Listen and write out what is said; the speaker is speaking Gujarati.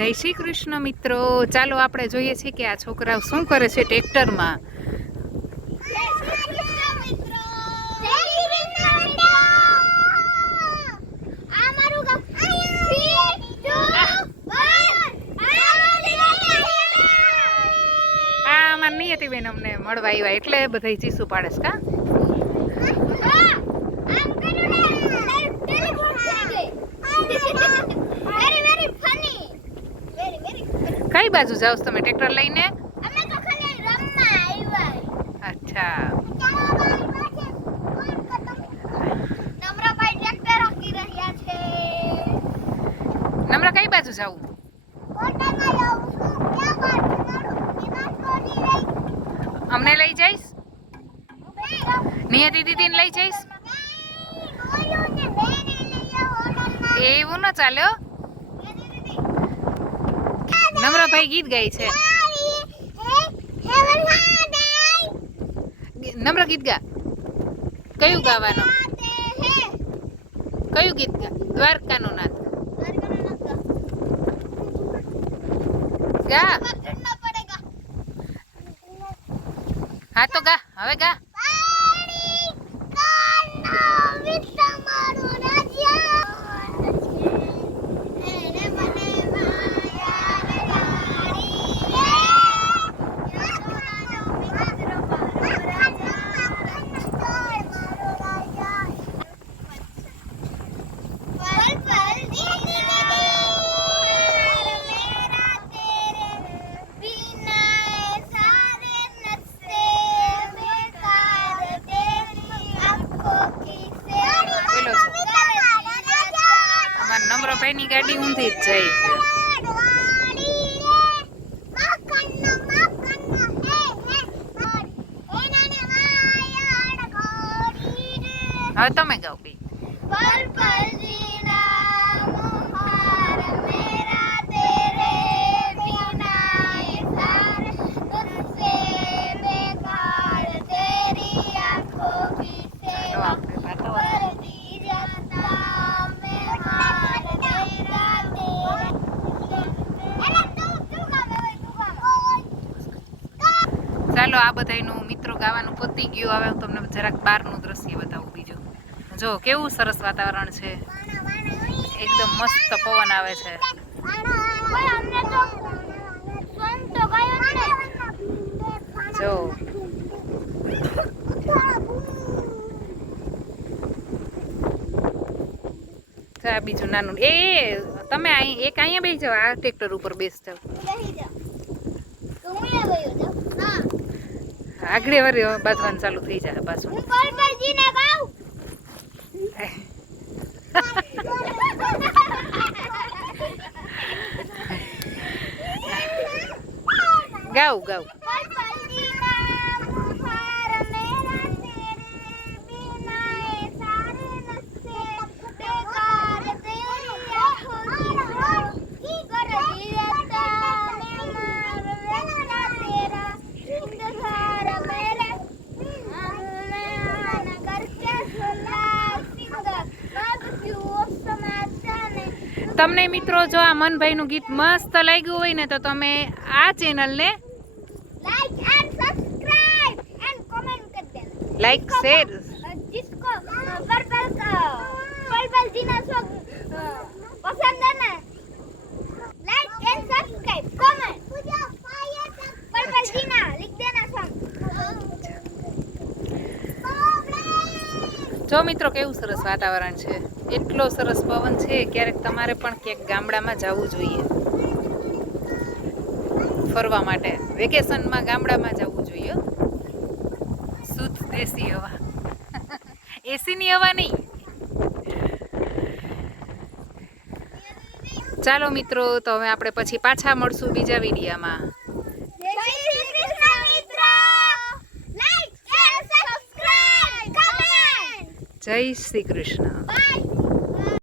જય શ્રી કૃષ્ણ મિત્રો, ચાલો આપણે જોઈએ છીએ કે આ છોકરાઓ શું કરે છે ટ્રેક્ટરમાં. આમાં નહીં હતી બેન, અમને મળવા આવ્યા એટલે બધા ચીસું પાડે છે કા. કઈ બાજુ જાવ છો તમે ટ્રેક્ટર લઈને? અમે તો ખાલી રમવા આવ્યા. અચ્છા, નમ્રભાઈ ટ્રેક્ટર હાકી રહ્યા છે. નમ્ર કઈ બાજુ જાવું? કોટામાં જાઉં છું. ક્યાં બાજુ જાઉં? એમાં કોની લઈ? અમને લઈ જઈશ? નિયતિ દીદીને લઈ જઈશ? ઓલું ને બેને લઈ આવો હોટલમાં. એવું ન ચાલે હો. નમ્રભાઈ ગીત ગાય છે. નમ્ર ગીત ગા. કયું ગાવાનું? કયું ગીત ગા? દ્વારકાનો નાથ ગા. હા તો ગા, હવે ગા. નમ્રભાઈની ગાડી ઊંધી જ જાય છે. હવે તમે ગાઓ કઈ. ચાલો, આ બધાયનું મિત્રો ગાવાનું પતી ગયું. હવે હું તમને જરાક બહારનું દ્રશ્ય બતાવું બીજું. જો કેવું સરસ વાતાવરણ છે, એકદમ મસ્ત પવન આવે છે. જો આ બીજું નાનું એ તમે એક અહીંયા બેસી જાઓ, આ ટ્રેક્ટર ઉપર બેસ જાઓ. આગળ વળી બાંધવાનું ચાલુ થઈ જાય પાછું. ગાવ ગાવ. તમને મિત્રો જો આ મનભાઈનું ગીત મસ્ત લાગ્યું હોય ને તો તમે આ ચેનલને લાઈક શેર जिसको पर्पल जीना सॉन्ग पसंद है ना, like and subscribe comment purple जीना लिख देना सॉन्ग. જો મિત્રો કેવું સરસ વાતાવરણ છે, એટલો સરસ પવન છે. ક્યારેક તમારે પણ ક્યાંક ગામડામાં જવું જોઈએ ફરવા માટે. વેકેશનમાં ગામડામાં જવું જોઈએ. શુદ્ધ દેશી હવા, એસીની હવા નહીં. ચાલો મિત્રો, તો હવે આપણે પછી પાછા મળશું બીજા વિડીયોમાં. જય શ્રી કૃષ્ણ.